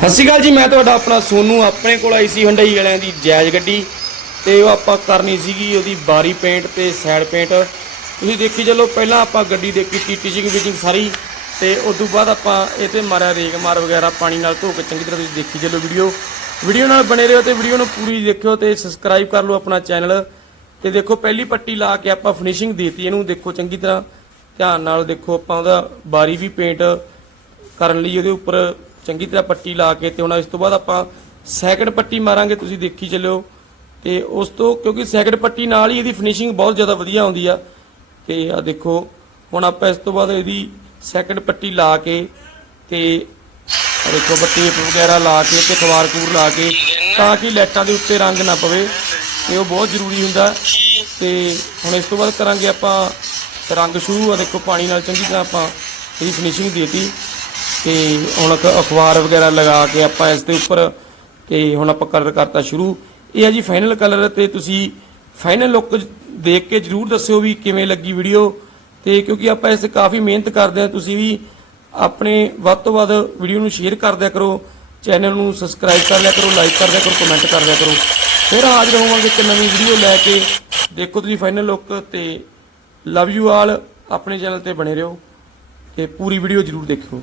ਸਤਿ ਸ਼੍ਰੀ ਅਕਾਲ ਜੀ, ਮੈਂ ਤੁਹਾਡਾ ਆਪਣਾ ਸੋਨੂ, ਆਪਣੇ ਕੋਲ ਆਈ ਸੀ ਹੰਡਈ ਵਾਲਿਆਂ ਦੀ ਜਾਇਜ਼ ਗੱਡੀ ਤੇ ਉਹ ਆਪਾਂ ਕਰਨੀ ਸੀਗੀ ਉਹਦੀ ਬਾਰੀ ਪੇਂਟ ਤੇ ਸਾਈਡ ਪੇਂਟ ਤੁਸੀਂ ਦੇਖੀ ਚੱਲੋ, ਪਹਿਲਾਂ ਆਪਾਂ ਗੱਡੀ ਦੇ ਕੀਤੀ ਟੀਚਿੰਗ ਵਿਚਿੰਗ ਸਾਰੀ ਤੇ ਉਸ ਤੋਂ ਬਾਅਦ ਆਪਾਂ ਇਹ ਤੇ ਮਾਰਿਆ ਰੇਗ ਮਾਰ ਵਗੈਰਾ, ਪਾਣੀ ਨਾਲ ਧੋ ਕੇ ਚੰਗੀ ਤਰ੍ਹਾਂ ਤੁਸੀਂ ਦੇਖੀ ਚੱਲੋ ਵੀਡੀਓ ਵੀਡੀਓ ਨਾਲ ਬਣੇ ਰਹੋ ਤੇ ਵੀਡੀਓ ਨੂੰ ਪੂਰੀ ਦੇਖਿਓ ਤੇ ਸਬਸਕ੍ਰਾਈਬ ਕਰ ਲਓ ਆਪਣਾ ਚੈਨਲ ਤੇ ਦੇਖੋ, ਪਹਿਲੀ ਪੱਟੀ ਲਾ ਕੇ ਆਪਾਂ ਫਿਨਿਸ਼ਿੰਗ ਦੇਤੀ, ਇਹਨੂੰ ਦੇਖੋ ਚੰਗੀ ਤਰ੍ਹਾਂ। ਧਿਆਨ ਨਾਲ ਦੇਖੋ ਆਪਾਂ ਉਹਦਾ ਬਾਰੀ ਵੀ ਪੇਂਟ ਕਰਨ ਲਈ ਉਹਦੇ ਉੱਪਰ ਚੰਗੀ ਤਰ੍ਹਾਂ ਪੱਟੀ ਲਾ ਕੇ ਤੇ ਹੁਣ ਇਸ ਤੋਂ ਬਾਅਦ ਆਪਾਂ ਸੈਕਿੰਡ ਪੱਟੀ ਮਾਰਾਂਗੇ, ਤੁਸੀਂ ਦੇਖੀ ਚੱਲਿਓ। ਤੇ ਉਸ ਤੋਂ ਕਿਉਂਕਿ ਸੈਕਿੰਡ ਪੱਟੀ ਨਾਲ ਹੀ ਇਹਦੀ ਫਿਨਿਸ਼ਿੰਗ ਬਹੁਤ ਜ਼ਿਆਦਾ ਵਧੀਆ ਆਉਂਦੀ ਆ। ਤੇ ਆ ਦੇਖੋ, ਹੁਣ ਆਪਾਂ ਇਸ ਤੋਂ ਬਾਅਦ ਇਹਦੀ ਸੈਕਿੰਡ ਪੱਟੀ ਲਾ ਕੇ ਤੇ ਆਹ ਦੇਖੋ ਬੱਟੀ ਵਗੈਰਾ ਲਾ ਕੇ ਤੇ ਖਵਾਰ ਕੂਰ ਲਾ ਕੇ ਤਾਂ ਕਿ ਲਾਈਟਾਂ ਦੇ ਉੱਤੇ ਰੰਗ ਨਾ ਪਵੇ ਤੇ ਉਹ ਬਹੁਤ ਜ਼ਰੂਰੀ ਹੁੰਦਾ। ਤੇ ਹੁਣ ਇਸ ਤੋਂ ਬਾਅਦ ਕਰਾਂਗੇ ਆਪਾਂ ਰੰਗ ਸ਼ੁਰੂ, ਆ ਦੇਖੋ, ਪਾਣੀ ਨਾਲ ਚੰਗੀ ਤਰ੍ਹਾਂ ਆਪਾਂ ਇਹਦੀ ਫਿਨਿਸ਼ਿੰਗ ਦੇਤੀ। ਤੇ ਹੁਣ ਅਖ- ਅਖਬਾਰ ਵਗੈਰਾ ਲਗਾ ਕੇ ਆਪਾਂ ਇਸ ਦੇ ਉੱਪਰ ਤੇ ਹੁਣ ਆਪਾਂ ਕਲਰ ਕਰਤਾ ਸ਼ੁਰੂ। ਇਹ ਹੈ ਜੀ ਫਾਈਨਲ ਕਲਰ ਤੇ ਤੁਸੀਂ ਫਾਈਨਲ ਲੁੱਕ ਦੇਖ ਕੇ ਜਰੂਰ ਦੱਸਿਓ ਵੀ ਕਿਵੇਂ ਲੱਗੀ ਵੀਡੀਓ ਤੇ ਕਿਉਂਕਿ ਆਪਾਂ ਇਸ ਤੇ ਕਾਫੀ ਮਿਹਨਤ ਕਰਦੇ ਆ ਤੁਸੀਂ ਵੀ ਆਪਣੇ ਵੱਧ ਤੋਂ ਵੱਧ ਵੀਡੀਓ ਨੂੰ ਸ਼ੇਅਰ ਕਰ ਦਿਆ ਕਰੋ ਚੈਨਲ ਨੂੰ ਸਬਸਕ੍ਰਾਈਬ ਕਰ ਲਿਆ ਕਰੋ ਲਾਈਕ ਕਰ ਦਿਆ ਕਰੋ ਕਮੈਂਟ ਕਰ ਦਿਆ ਕਰੋ। ਫਿਰ ਹਾਜ਼ਰ ਹੋਵਾਂਗੇ ਇੱਕ ਨਵੀਂ ਵੀਡੀਓ ਲੈ ਕੇ। ਦੇਖੋ ਤੁਸੀਂ ਫਾਈਨਲ ਲੁੱਕ ਤੇ ਲਵ ਯੂ ਆਲ ਆਪਣੇ ਚੈਨਲ ਤੇ ਬਣੇ ਰਹੋ ਤੇ ਪੂਰੀ ਵੀਡੀਓ ਜਰੂਰ ਦੇਖਿਓ।